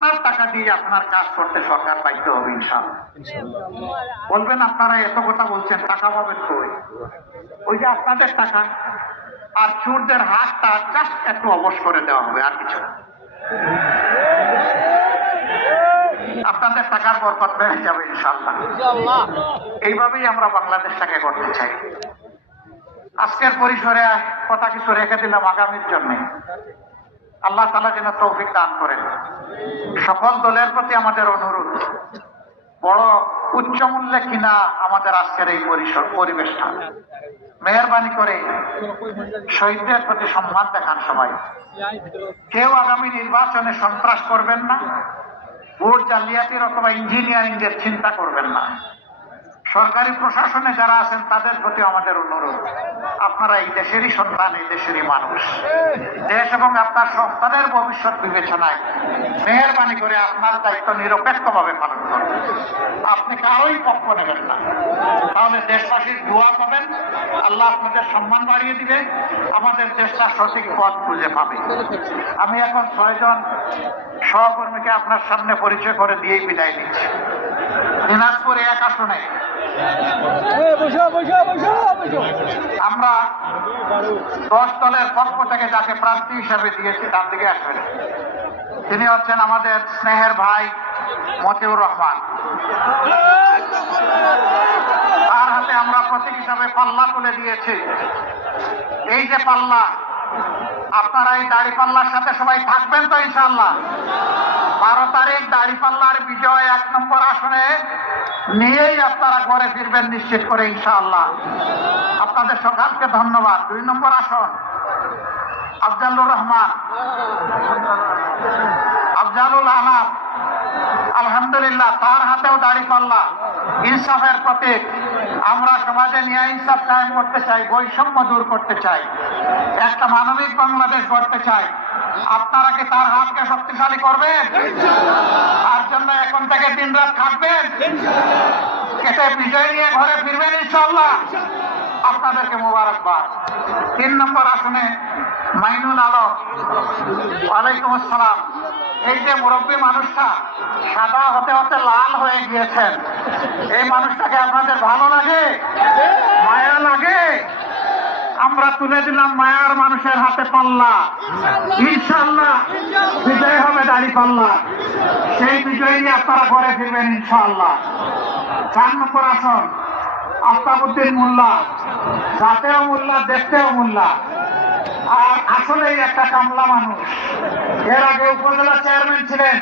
আপনার টাকা দিয়ে আপনার কাজ করতে সরকার বাধ্য হবে ইনশাআল্লাহ। বলবেন আপনারা এত কথা বলছেন, টাকা পাবেন কই? ওই যে আপনাদের টাকা, আর চোরদের হাতটা জাস্ট একটু অবশ করে দেওয়া হবে, আর কিছু না। আপনাদের টাকার বরকত বেড়ে যাবে ইনশাআল্লাহ। এইভাবেই আমরা বাংলাদেশটাকে করতে চাই। আজকের পরিসরে কথা কিছু রেখে দিলাম আগামীর জন্য। আল্লাহ তাআলা যেন তৌফিক দান করেন। সকল দলের প্রতি আমাদের অনুরোধ, বড় উচ্চ মূল্যে কিনা আমাদের আজকের এই পরিবেশটা, মেহরবানি করে শহীদদের প্রতি সম্মান দেখান সবাই। কেউ আগামী নির্বাচনে সন্ত্রাস করবেন না, ভোট জালিয়াতির অথবা ইঞ্জিনিয়ারিং এর চিন্তা করবেন না। সরকারি প্রশাসনে যারা আছেন তাদের প্রতি আমাদের অনুরোধ, আপনারা এই দেশেরই সন্তান, এই দেশেরই মানুষ। দেশ এবং আপনার সন্তানের ভবিষ্যৎ বিবেচনায় মেহরবানি করে আপনার দায়িত্ব নিরপেক্ষভাবে পালন করবেন। আপনি কারোই পক্ষ নেবেন না, তাহলে দেশবাসীর দোয়া পাবেন, আল্লাহ আপনাদের সম্মান বাড়িয়ে দিবে, আমাদের দেশটা সঠিক পথ খুঁজে পাবে। আমি এখন 6 জন সহকর্মীকে আপনার সামনে পরিচয় করে দিয়েই বিদায় নিচ্ছি। দিনাজপুর 1 আসনে আমরা 10 দলের পক্ষ থেকে যাকে প্রার্থী হিসাবে দিয়েছি, তার দিকে আসবেন। তিনি হচ্ছেন আমাদের স্নেহের ভাই মতিউর রহমান। তার হাতে আমরা প্রতীক হিসাবে পাল্লা তুলে দিয়েছি। এই যে পাল্লা, আপনারা এই দাড়ি পাল্লার সাথে সবাই থাকবেন তো ইনশাআল্লাহ? 12 তারিখ দাড়ি পাল্লার বিজয় 1 নম্বর আসনে নিয়েই আপনারা ঘরে ফিরবেন নিশ্চিত করে ইনশাআল্লাহ। আপনাদের সকালকে ধন্যবাদ। 2 নম্বর আসন আফজালুর রহমান, আফজালুল আনাম, আলহামদুলিল্লাহ তার হাতেও দাড়ি পাল্লা, ইনসাফের প্রতীক। আমরা সমাজে ন্যায় ইনসাফ কায়েম করতে চাই, বৈষম্য দূর করতে চাই, একটা মানবিক বাংলাদেশ গড়তে চাই। আপনারা কি তার হাতকে শক্তিশালী করবেন? তার জন্য এখন থেকে দিনরাত থাকবেন, কেটে বিজয় নিয়ে ঘরে ফিরবেন ইনশাআল্লাহ। আপনাদেরকে মোবারকবাদ। 3 নম্বর আসনে মাইনুল আলম, ওয়ালাইকুম আসসালাম। এই যে মুরব্বী মানুষটা সাদা হতে হতে লাল হয়ে গিয়েছেন, এই মানুষটাকে আপনাদের ভালো লাগে, মায়া লাগে? আমরা তুলে দিলাম মায়ার মানুষের হাতে পাল্লা, ইনশাআল্লাহ বিজয় হবে দাড়ি পাল্লা। সেই বিজয় নিয়ে আপনারা ঘরে ফিরবেন ইনশাআল্লাহ। 4 নম্বর আসন আফতাবউদ্দিন মোল্লা, জাতেও মোল্লা, দেখতেও মোল্লা, আর আসলেই একটা কামলা মানুষ। এর আগে উপজেলা চেয়ারম্যান ছিলেন।